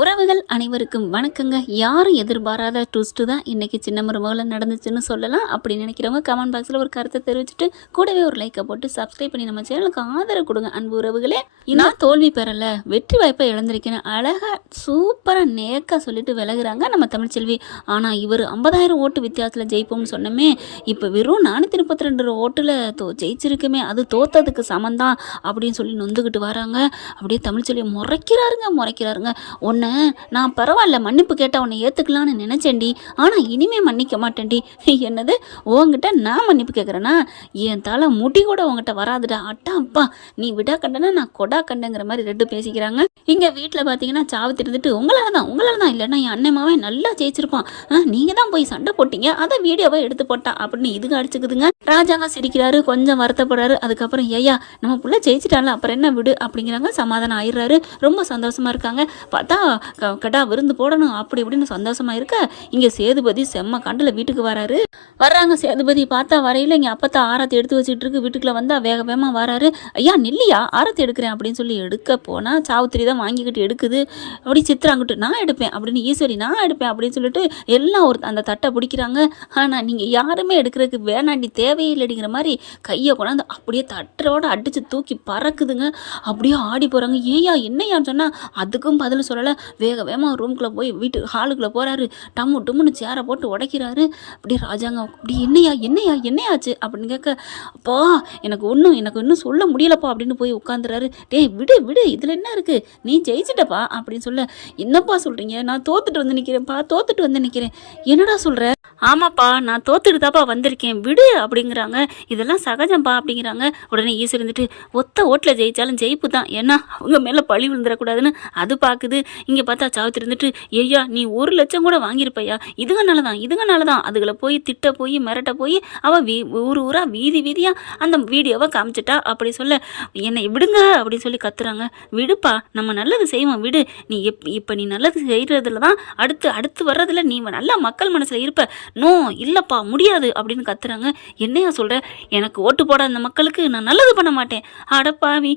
உறவுகள் அனைவருக்கும் வணக்கங்க. யாரும் எதிர்பாராத ட்விஸ்ட்டு தான் இன்றைக்கி சின்ன மருமகளை நடந்துச்சுன்னு சொல்லலாம். அப்படி நினைக்கிறவங்க கமெண்ட் பாக்ஸில் ஒரு கருத்தை தெரிவிச்சுட்டு கூடவே ஒரு லைக்கை போட்டு சப்ஸ்கிரைப் பண்ணி நம்ம சேனலுக்கு ஆதரவு கொடுங்க. அன்பு உறவுகளே, நான் தோல்வி பெறலை, வெற்றி வாய்ப்பை இழந்திருக்கேன் அழகாக சூப்பராக நேக்காக சொல்லிட்டு விலகுறாங்க நம்ம தமிழ்ச்செல்வி. ஆனால் இவர் 50,000 ஓட்டு வித்தியாசத்தில் ஜெயிப்போம்னு சொன்னமே, இப்போ வெறும் 432 ஓட்டில் ஜெயிச்சிருக்குமே, அது தோத்ததுக்கு சமந்தான் அப்படின்னு சொல்லி நொந்துக்கிட்டு வராங்க. அப்படியே தமிழ்ச்செல்வி முறைக்கிறாருங்க. ஒன்று நான் பரவாயில்ல, மன்னிப்பு கேட்டால் உன்னை ஏற்றுக்கலான்னு நினச்சேன்டி, ஆனால் இனிமே மன்னிக்க மாட்டேன்டி. என்னது, உங்ககிட்ட நான் மன்னிப்பு கேட்குறேன்னா என் தலை முடி கூட உங்ககிட்ட வராதுடா. அட்டா அப்பா, நீ விடா கண்டனா நான் கொடா கண்டங்கிற மாதிரி ரெண்டு பேசிக்கிறாங்க. இங்கே வீட்டில் பார்த்தீங்கன்னா சாவு திருந்துட்டு உங்களால் தான் இல்லைன்னா என் அண்ணமாவே நல்லா ஜெயிச்சிருப்பான், நீங்கள் தான் போய் சண்டை போட்டீங்க, அதை வீடியோவை எடுத்து போட்டா அப்படின்னு இதுக்கு அடிச்சுக்குதுங்க. ராஜாங்க சிரிக்கிறாரு, கொஞ்சம் வருத்தப்படுறாரு. அதுக்கப்புறம் ஏயா நம்ம புள்ள ஜெயிச்சிட்டால, அப்புறம் என்ன விடு அப்படிங்கிறாங்க. சமாதானம் ஆயிடுறாரு. ரொம்ப சந்தோஷமா இருக்காங்க. பார்த்தா கடா விருந்து போடணும் அப்படி இப்படின்னு சந்தோஷமா இருக்க, இங்கே சேதுபதி செம்ம கண்டில் வீட்டுக்கு வர்றாங்க. சேதுபதி பார்த்தா வரையில இங்கே அப்பத்தா ஆரத்தி எடுத்து வச்சுட்டு இருக்கு. வீட்டுக்குள்ள வந்தா வேக வேகமாக வராரு. ஐயா நில்லையா, ஆரத்தி எடுக்கிறேன் அப்படின்னு சொல்லி எடுக்க போனால் சாவுத்திரி தான் வாங்கிக்கிட்டு எடுக்குது. அப்படி சித்திராங்கிட்டு நான் எடுப்பேன் அப்படின்னு, ஈஸ்வரி நான் எடுப்பேன் அப்படின்னு சொல்லிட்டு எல்லாம் அந்த தட்டை பிடிக்கிறாங்க. ஆனால் நீங்கள் யாருமே எடுக்கிறதுக்கு வேணாண்டி, தேவையில்லைங்கிற மாதிரி கையை கொண்டாந்து அப்படியே தட்டரோட அடித்து தூக்கி பறக்குதுங்க. அப்படியே ஆடி போகிறாங்க. ஏயா என்னையான்னு சொன்னால் அதுக்கும் பதில் சொல்லலை. வேகமாக ரூம்குள்ளே போய் வீட்டு ஹாலுக்குள்ளே போகிறாரு. டம்முன்னு சேரை போட்டு உடைக்கிறாரு. அப்படியே ராஜாங்க அப்படி என்னையாச்சு அப்படின்னு கேட்க, அப்பா எனக்கு இன்னும் சொல்ல முடியலப்பா அப்படின்னு போய் உட்காந்துறாரு. டேய் விடு, இதில் என்ன இருக்குது, நீ ஜெயிச்சிட்டப்பா அப்படின்னு சொல்ல, என்னப்பா சொல்கிறீங்க, நான் தோத்துட்டு வந்து நிற்கிறேன். என்னடா சொல்கிற? ஆமாப்பா, நான் தோத்துட்டு தாப்பா வந்திருக்கேன், விடு அப்படிங்கிறாங்க. இதெல்லாம் சகஜம்பா அப்படிங்கிறாங்க. உடனே ஈஸ்வரி இருந்துட்டு, ஒத்த ஓட்டில் ஜெயிச்சாலும் ஜெயிப்பு தான், ஏன்னா அவங்க மேலே பழி விழுந்துடக்கூடாதுன்னு அது பார்க்குது. இங்கே பார்த்தா சாவித்திரி இருந்துட்டு, ஐயா நீ 1 லட்சம் கூட வாங்கியிருப்பையா, இதுங்கனால தான் அதுகளை போய் திட்ட போய் மிரட்ட போய் அவள் ஊரா வீதியாக அந்த வீடியோவை காமிச்சிட்டா அப்படி சொல்ல, என்னை விடுங்க அப்படின்னு சொல்லி கத்துறாங்க. விடுப்பா, நம்ம நல்லது செய்வோம், விடு. நீ இப்போ நீ நல்லது செய்கிறதுல தான் அடுத்து வர்றதுல நீ நல்லா மக்கள் மனசில் இருப்ப. நோ இல்லைப்பா, முடியாது அப்படின்னு கத்துறாங்க. என்னையா சொல்கிற, எனக்கு ஓட்டு போட அந்த மக்களுக்கு நான் நல்லது பண்ண மாட்டேன். அடப்பாவி,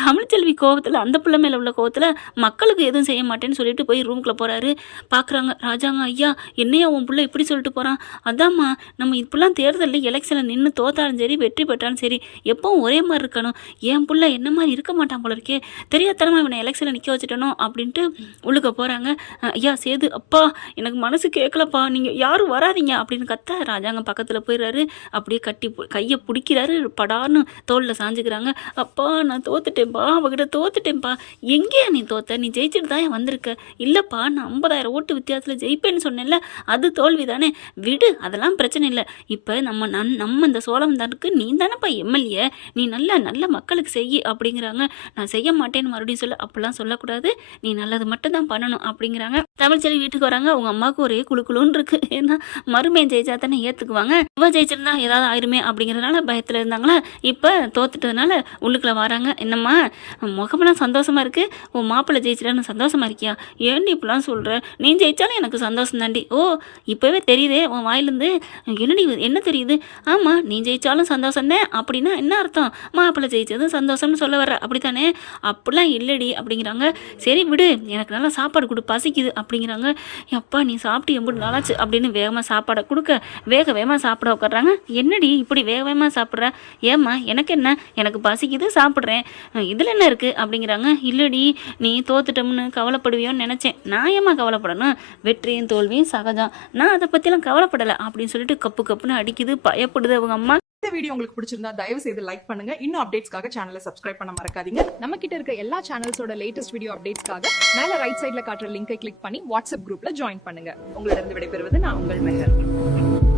தமிழ்ச்செல்வி கோவத்தில், அந்த பிள்ளை மேலே உள்ள கோவத்தில் மக்களுக்கு எதுவும் செய்ய மாட்டேன்னு சொல்லிட்டு போய் ரூம்குள்ளே போகிறாரு. பார்க்குறாங்க ராஜாங்க, ஐயா என்னையா உன் பிள்ளை இப்படி சொல்லிட்டு போகிறான். அதாம்மா, நம்ம இப்படிலாம் தேர்தலில் எலெக்ஷனில் நின்று தோத்தாலும் சரி வெற்றி பெற்றாலும் சரி எப்பவும் ஒரே மாதிரி இருக்கணும். என் பிள்ளை என்ன மாதிரி இருக்க மாட்டான் போல இருக்கே, தெரியாதனமா இவனை எலெக்ஷனில் நிற்க வச்சுட்டனோ அப்படின்ட்டு உள்ளுக்க போகிறாங்க. ஐயா சேது, அப்பா எனக்கு மனசு கேட்கலப்பா, நீங்கள் யாரும் வராதிங்க அப்படின்னு கத்த, ராஜாங்க பக்கத்தில் போயிடுறாரு. அப்படியே கையை பிடிக்கிறாரு. படார்னு தோளில் சாஞ்சுக்கிறாங்க. அப்பா நான் தோத்துட்டேன்ப்பா, அவகிட்ட தோத்துட்டேன்ப்பா. எங்கேயா நீ தோத்த, நீ ஜெயிச்சுட்டு தான் வந்திருக்க. இல்லைப்பா, நான் 50,000 ஓட்டு வித்தியாசத்தில் ஜெயிப்பேன்னு சொன்னேன்ல, அது தோல்வி தானே, விடு, அதெல்லாம் பிரச்சனை இல்லை. இப்போ நம்ம இந்த சோழவந்தானுக்கு நீ தானேப்பா எம்எல்ஏ, நீ நல்ல மக்களுக்கு செய்யி அப்படிங்கிறாங்க. நான் செய்ய மாட்டேன்னு மறுபடியும் சொல்ல, அப்படிலாம் சொல்லக்கூடாது, நீ நல்லது மட்டும் தான் பண்ணணும் அப்படிங்கிறாங்க. தமிழ்ச்செல்வி வீட்டுக்கு வராங்க. அவங்க அம்மாவுக்கு ஒரே குழுக்குழுன்னு இருக்கு. ஏன்னா மருமையன் ஜெயிச்சா தானே ஏற்றுக்குவாங்க, இவ ஜெயிச்சிருந்தா ஏதாவது ஆயிருமே அப்படிங்கிறதுனால பயத்தில் இருந்தாங்களா. இப்போ தோத்துட்டதுனால உள்ளுக்குள்ள வராங்க. என்னம்மா முகமெல்லாம் சந்தோஷமா இருக்கு, உன் மாப்பிள்ளை ஜெயிச்சிட்டான்னு சந்தோஷமா இருக்கியா? ஏன்டி இப்படிலாம் சொல்கிற, நீ ஜெயிச்சாலும் எனக்கு சந்தோஷம் தாண்டி. ஓ இப்போவே தெரியுதே உன் வாயிலேருந்து, என்னடி என்ன தெரியுது? ஆமாம், நீ ஜெயிச்சாலும் சந்தோஷம்தான் அப்படின்னா என்ன அர்த்தம்? மாப்பிள்ளை ஜெயிச்சதும் சந்தோஷம்னு சொல்ல வர்ற அப்படித்தானே? அப்படிலாம் இல்லடி அப்படிங்கிறாங்க. சரி விடு, எனக்கு நல்லா சாப்பாடு கொடு, பசிக்குது அப்படிங்கிறாங்க. அப்பா நீ சாப்பிட்டு எம்பிட்டு நாளாச்சு அப்படின்னு வேகமாக சாப்பாடை கொடுக்க வேகமாக சாப்பிட உட்காடுறாங்க. என்னடி இப்படி வேகமாக சாப்பிட்ற? ஏம்மா எனக்கு என்ன, எனக்கு பசிக்குது சாப்பிட்றேன், இதில் என்ன இருக்குது அப்படிங்கிறாங்க. இல்லடி, நீ தோத்துட்டோம்னு கவலைப்படுவியோன்னு நினச்சேன். நான் ஏம்மா கவலைப்படணும், வெற்றியும் தோல்வியும் சகஜம், நான் அதை பற்றிலாம் கவலைப்படலை அப்படின்னு சொல்லிட்டு கப்புன்னு அடிக்குது. பயப்படுது அவங்க அம்மா. இந்த வீடியோ உங்களுக்கு பிடிச்சிருந்தா தயவு செய்து லைக் பண்ணுங்க. இன்னும் அப்டேட்ஸ்க்காக சேனலை சப்ஸ்கிரைப் பண்ண மறக்காதீங்க. நம்ம கிட்ட இருக்க எல்லா சேனல்ஸோட லேட்டஸ்ட் வீடியோ அப்டேட்ஸ்க்காக மேல ரைட் சைட்ல காட்டுற லிங்கை கிளிக் பண்ணி வாட்ஸ்அப் குரூப்ல ஜாயின் பண்ணுங்க. உங்களிடம் விடைபெறுவது நான் உங்கள் மெஹர்.